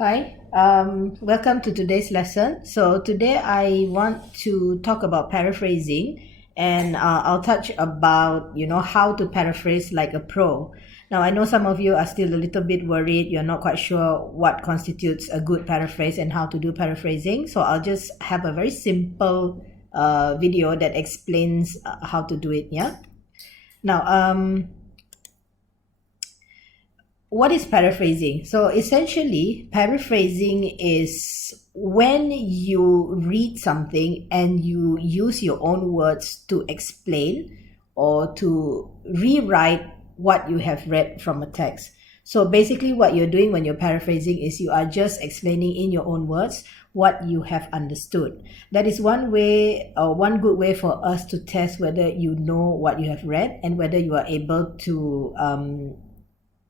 Hi, welcome to today's lesson. So today I want to talk about paraphrasing, and I'll touch about how to paraphrase like a pro. Now I know some of you are still a little bit worried. You're not quite sure what constitutes a good paraphrase and how to do paraphrasing. So I'll just have a very simple video that explains how to do it. Yeah. Now what is paraphrasing? So essentially, paraphrasing is when you read something and you use your own words to explain or to rewrite what you have read from a text. So basically, what you're doing when you're paraphrasing is you are just explaining in your own words what you have understood. That is one way, or one good way for us to test whether you know what you have read and whether you are able to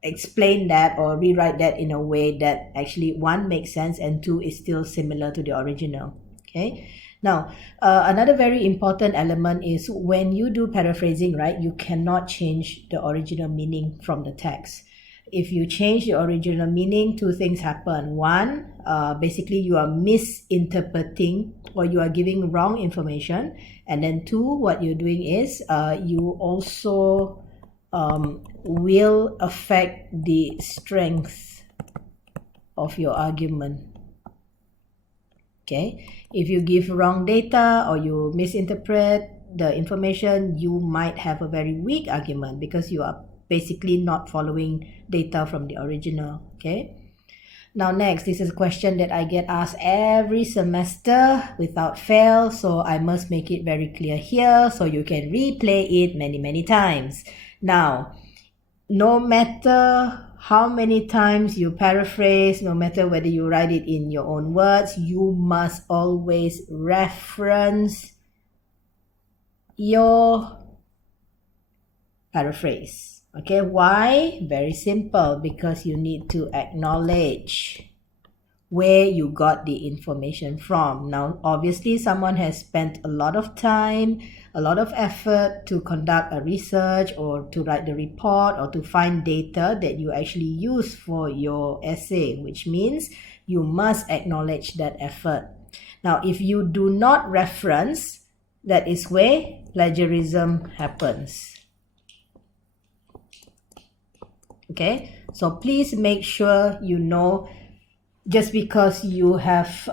explain that or rewrite that in a way that actually one makes sense and two is still similar to the original. Okay, now another very important element is when you do paraphrasing, right, you cannot change the original meaning from the text. If you change the original meaning, two things happen. One, basically you are misinterpreting or you are giving wrong information, and then two, what you're doing is you also will affect the strength of your argument. Okay, if you give wrong data or you misinterpret the information, you might have a very weak argument because you are basically not following data from the original. Okay, now next, this is a question that I get asked every semester without fail, so I must make it very clear here so you can replay it many times. Now, no matter how many times you paraphrase, no matter whether you write it in your own words, you must always reference your paraphrase. Okay, why? Very simple, because you need to acknowledge where you got the information from. Now, obviously, someone has spent a lot of time, a lot of effort to conduct a research or to write the report or to find data that you actually use for your essay, which means you must acknowledge that effort. Now, if you do not reference, that is where plagiarism happens. Okay, so please make sure you know, just because you have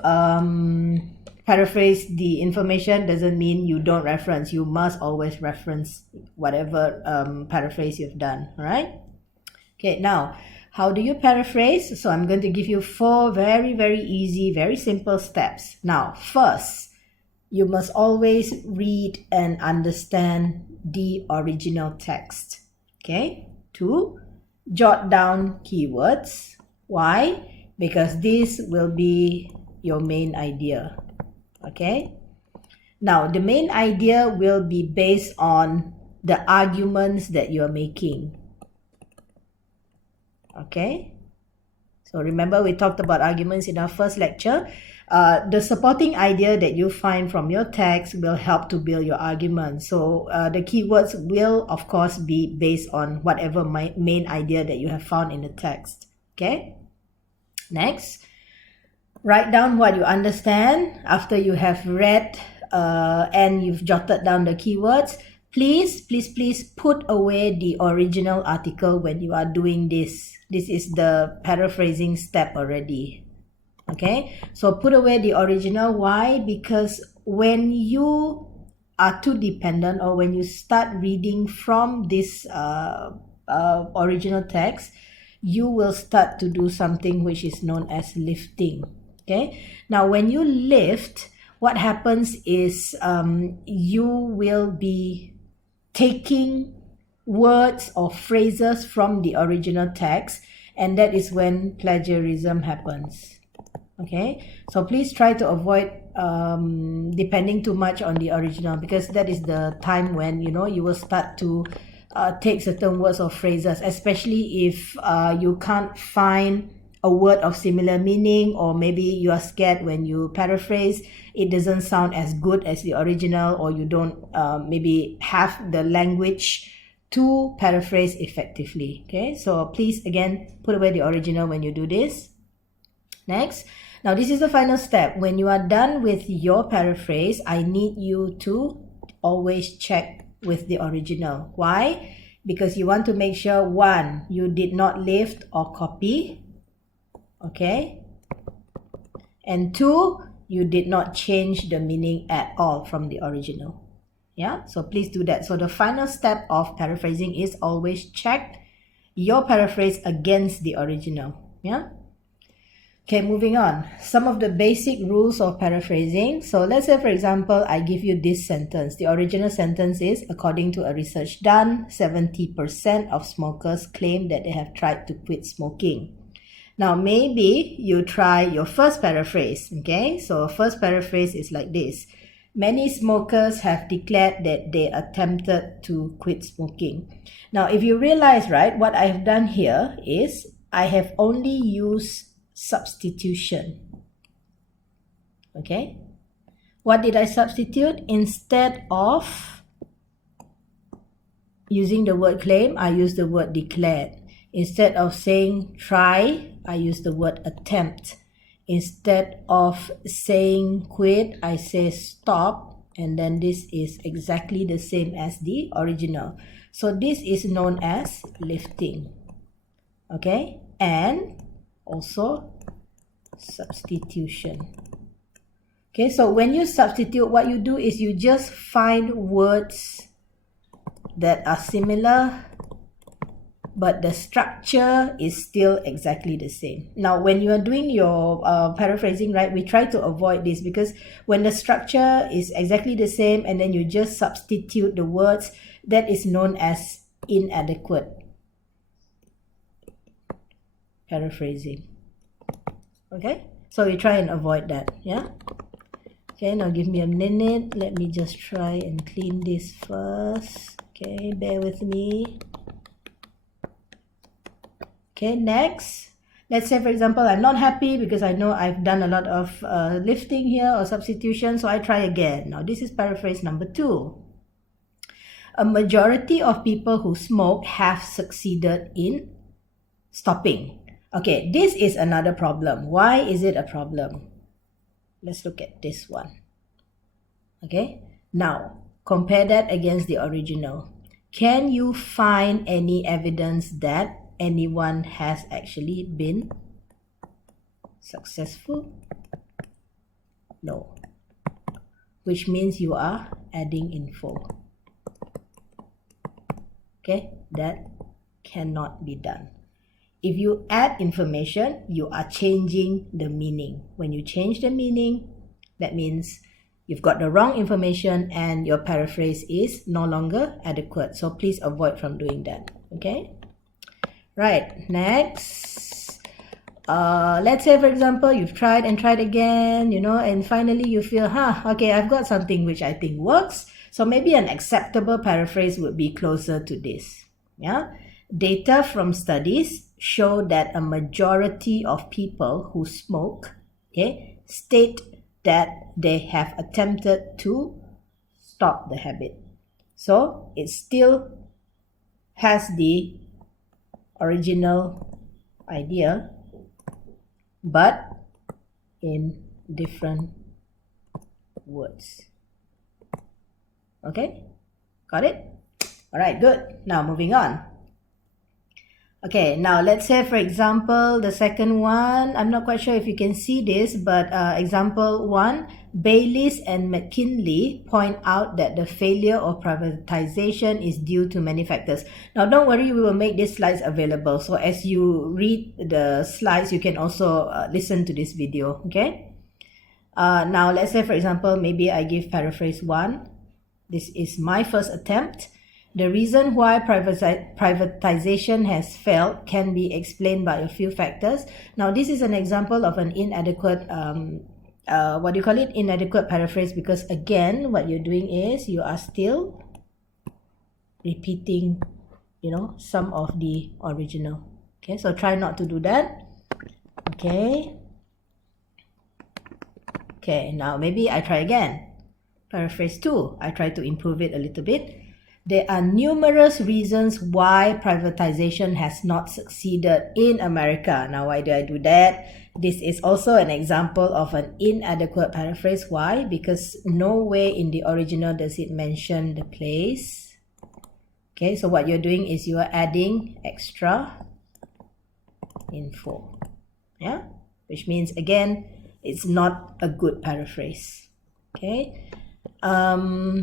paraphrased the information doesn't mean you don't reference. You must always reference whatever paraphrase you've done. All right. Okay, now how do you paraphrase? So I'm going to give you 4 very easy, very simple steps. Now, first, you must always read and understand the original text. Okay. 2, jot down keywords. Why? Because this will be your main idea. Okay, now the main idea will be based on the arguments that you're making. Okay, so remember we talked about arguments in our first lecture. The supporting idea that you find from your text will help to build your argument. So the keywords will of course be based on whatever main idea that you have found in the text. Okay, next, write down what you understand after you have read and you've jotted down the keywords. Please put away the original article when you are doing this. This is the paraphrasing step already. Okay, so put away the original. Why? Because when you are too dependent or when you start reading from this original text, you will start to do something which is known as lifting. Okay, now when you lift, what happens is you will be taking words or phrases from the original text, and that is when plagiarism happens. Okay, so please try to avoid depending too much on the original, because that is the time when you will start to take certain words or phrases, especially if you can't find a word of similar meaning, or maybe you are scared when you paraphrase it doesn't sound as good as the original, or you don't maybe have the language to paraphrase effectively. Okay, so please again put away the original when you do this. Next, now this is the final step. When you are done with your paraphrase, I need you to always check with the original. Why? Because you want to make sure, one, you did not lift or copy, okay? And two, you did not change the meaning at all from the original. Yeah, so please do that. So the final step of paraphrasing is always check your paraphrase against the original. Yeah. Okay, moving on. Some of the basic rules of paraphrasing. So let's say, for example, I give you this sentence. The original sentence is, according to a research done, 70% of smokers claim that they have tried to quit smoking. Now, maybe you try your first paraphrase, okay? So first paraphrase is like this. Many smokers have declared that they attempted to quit smoking. Now, if you realize, right, what I have done here is I have only used substitution. Okay? What did I substitute? Instead of using the word claim, I use the word declared. Instead of saying try, I use the word attempt. Instead of saying quit, I say stop, and then this is exactly the same as the original. So this is known as lifting. Okay? And also substitution. Okay, so when you substitute, what you do is you just find words that are similar, but the structure is still exactly the same. Now, when you are doing your paraphrasing, right, we try to avoid this, because when the structure is exactly the same and then you just substitute the words, that is known as inadequate paraphrasing. Okay, so we try and avoid that. Yeah. Okay, now give me a minute. Let me just try and clean this first. Okay, bear with me. Okay, next. Let's say, for example, I'm not happy because I know I've done a lot of lifting here or substitution, so I try again. Now, this is paraphrase number 2. A majority of people who smoke have succeeded in stopping. Okay, this is another problem. Why is it a problem? Let's look at this one. Okay, now compare that against the original. Can you find any evidence that anyone has actually been successful? No. Which means you are adding info. Okay, that cannot be done. If you add information, you are changing the meaning. When you change the meaning, that means you've got the wrong information and your paraphrase is no longer adequate. So please avoid from doing that. Okay? Right, next. Let's say, for example, you've tried and tried again, and finally you feel, okay, I've got something which I think works. So maybe an acceptable paraphrase would be closer to this. Yeah? Data from studies show that a majority of people who smoke, okay, state that they have attempted to stop the habit. So it still has the original idea, but in different words. Okay, got it? All right, good. Now moving on. Okay, now let's say, for example, the second one, I'm not quite sure if you can see this, but example 1, Bayliss and McKinley point out that the failure of privatization is due to many factors. Now, don't worry, we will make these slides available. So as you read the slides, you can also listen to this video, okay? Now, let's say, for example, maybe I give paraphrase 1. This is my first attempt. The reason why privatization has failed can be explained by a few factors. Now, this is an example of an inadequate, inadequate paraphrase, because again, what you're doing is you are still repeating, some of the original. Okay, so try not to do that. Okay. Okay, now maybe I try again. Paraphrase 2, I try to improve it a little bit. There are numerous reasons why privatization has not succeeded in America. Now, why do I do that? This is also an example of an inadequate paraphrase. Why? Because nowhere in the original does it mention the place. Okay, so what you're doing is you are adding extra info. Yeah, which means again, it's not a good paraphrase. Okay,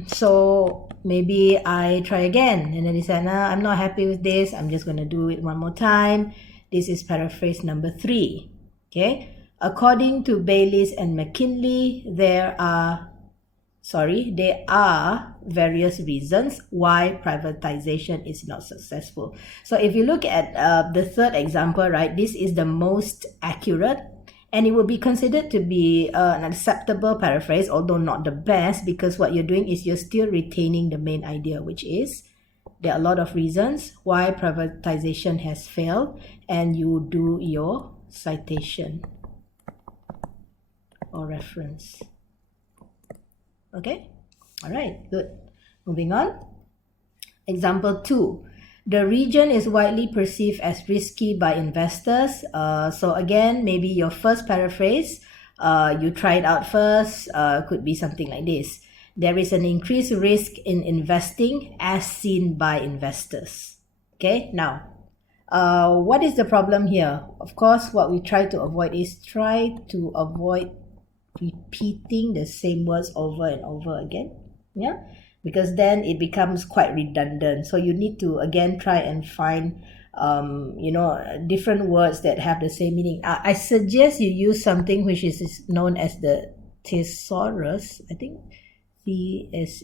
so maybe I try again, and then he said, nah, I'm not happy with this, I'm just going to do it one more time. This is paraphrase number 3. Okay, according to Bayliss and McKinley, there are various reasons why privatization is not successful. So if you look at the third example, right, this is the most accurate, and it will be considered to be an acceptable paraphrase, although not the best, because what you're doing is you're still retaining the main idea, which is there are a lot of reasons why privatization has failed, and you do your citation or reference. Okay, all right, good. Moving on. Example 2. The region is widely perceived as risky by investors. So again, maybe your first paraphrase, you try it out first, could be something like this. There is an increased risk in investing as seen by investors. Okay, now, what is the problem here? Of course, what we try to avoid is repeating the same words over and over again. Yeah, because then it becomes quite redundant. So you need to again try and find different words that have the same meaning. I suggest you use something which is known as the thesaurus. I think Thesaurus.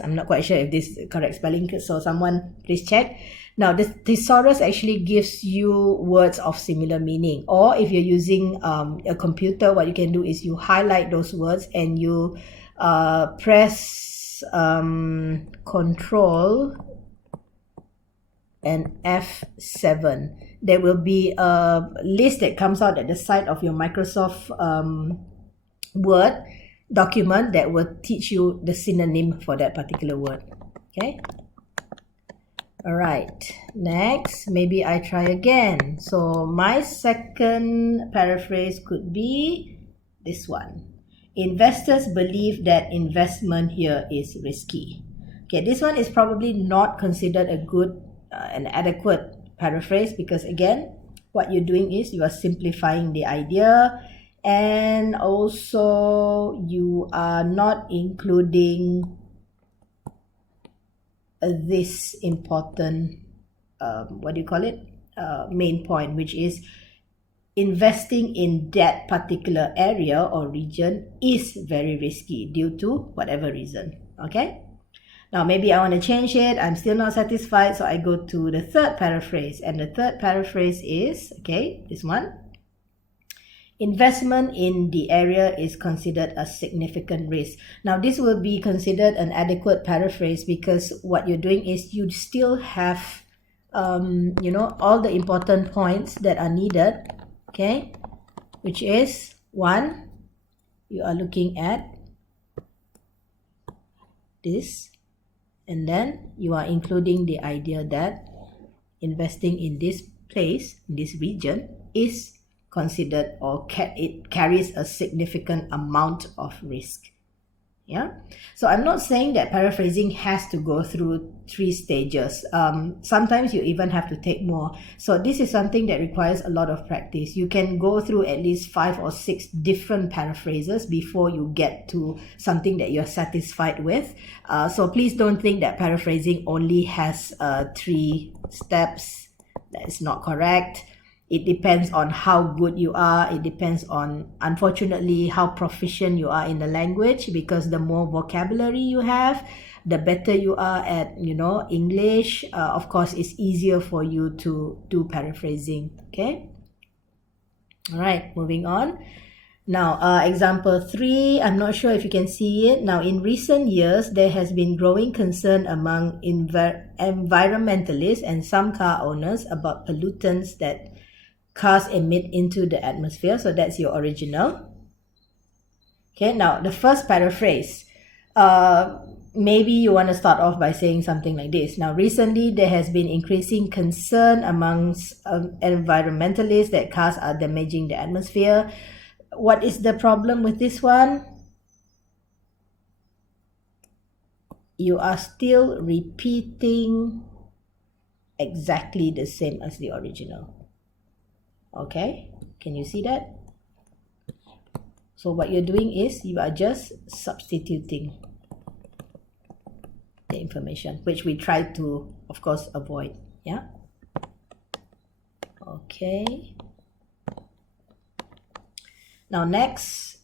I'm not quite sure if this is the correct spelling, so someone please check. Now, the thesaurus actually gives you words of similar meaning. Or if you're using a computer, what you can do is you highlight those words and you press Control and F7. There will be a list that comes out at the side of your Microsoft Word document that will teach you the synonym for that particular word. Okay. All right, next, maybe I try again. So my second paraphrase could be this one. Investors believe that investment here is risky. Okay, this one is probably not considered a good and adequate paraphrase, because again, what you're doing is you are simplifying the idea, and also you are not including this important main point, which is investing in that particular area or region is very risky due to whatever reason. Okay, now maybe I want to change it, I'm still not satisfied, so I go to the third paraphrase, and the third paraphrase is, okay, this one. Investment in the area is considered a significant risk. Now, this will be considered an adequate paraphrase because what you're doing is you still have, all the important points that are needed, okay, which is 1, you are looking at this, and then you are including the idea that investing in this place, in this region, is considered or it carries a significant amount of risk. Yeah, so I'm not saying that paraphrasing has to go through 3 stages. Sometimes you even have to take more. So this is something that requires a lot of practice. You can go through at least 5 or 6 different paraphrases before you get to something that you're satisfied with. So please don't think that paraphrasing only has 3 steps. That is not correct. It depends on how good you are. It depends on, unfortunately, how proficient you are in the language, because the more vocabulary you have, the better you are at, English. Of course, it's easier for you to do paraphrasing. Okay? All right, moving on. Now, example 3, I'm not sure if you can see it. Now, in recent years, there has been growing concern among environmentalists and some car owners about pollutants that cars emit into the atmosphere. So that's your original. Okay, now the first paraphrase. maybe you want to start off by saying something like this. Now, recently there has been increasing concern amongst environmentalists that cars are damaging the atmosphere. What is the problem with this one? You are still repeating exactly the same as the original. Okay, can you see that? So what you're doing is you are just substituting the information, which we try to, of course, avoid. Yeah. Okay. Now next,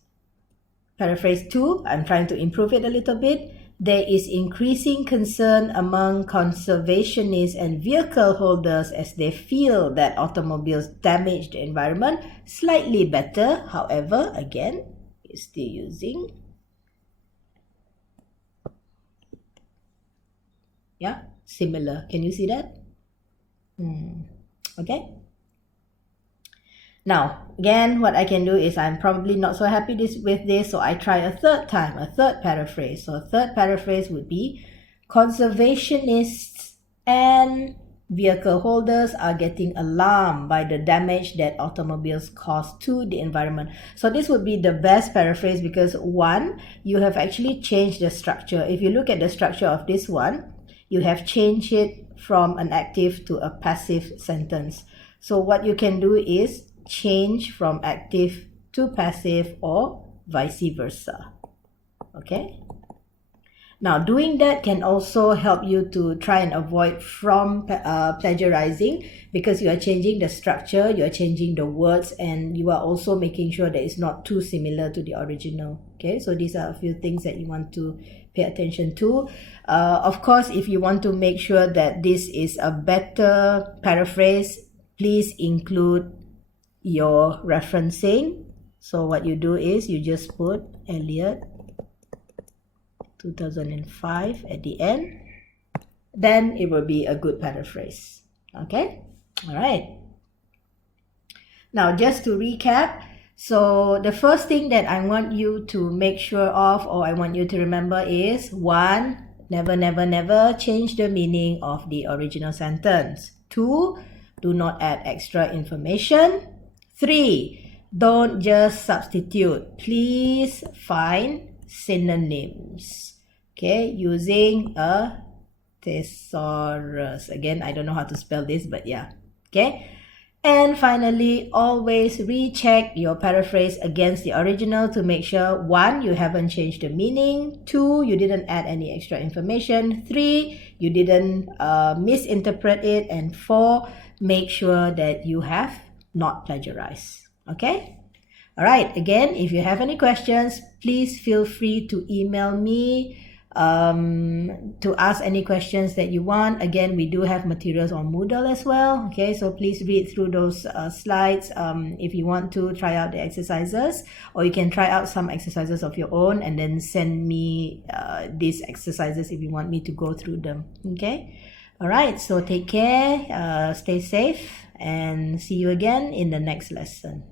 paraphrase 2, I'm trying to improve it a little bit. There is increasing concern among conservationists and vehicle holders as they feel that automobiles damage the environment. Slightly better, however, again, it's still using. Yeah, similar. Can you see that? Okay. Now, again, what I can do is I'm probably not so happy with this, so I try a third time, a third paraphrase. So a third paraphrase would be, conservationists and vehicle holders are getting alarmed by the damage that automobiles cause to the environment. So this would be the best paraphrase because one, you have actually changed the structure. If you look at the structure of this one, you have changed it from an active to a passive sentence. So what you can do is change from active to passive or vice versa. Okay. Now, doing that can also help you to try and avoid from plagiarizing because you are changing the structure, you are changing the words, and you are also making sure that it's not too similar to the original. Okay, so these are a few things that you want to pay attention to. Of course, if you want to make sure that this is a better paraphrase, please include your referencing. So what you do is you just put Elliot 2005 at the end, then it will be a good paraphrase. Okay, all right. Now, just to recap, so the first thing that I want you to make sure of, or I want you to remember is, one, never, never, never change the meaning of the original sentence. Two, do not add extra information. Three, don't just substitute. Please find synonyms. Okay, using a thesaurus. Again, I don't know how to spell this, but yeah. Okay. And finally, always recheck your paraphrase against the original to make sure, one, you haven't changed the meaning. Two, you didn't add any extra information. Three, you didn't misinterpret it. And four, make sure that you have not plagiarized. Okay? All right. Again, if you have any questions, please feel free to email me to ask any questions that you want. Again, we do have materials on Moodle as well. Okay, so please read through those slides if you want to try out the exercises, or you can try out some exercises of your own and then send me these exercises if you want me to go through them. Okay, all right, so take care, stay safe, and see you again in the next lesson.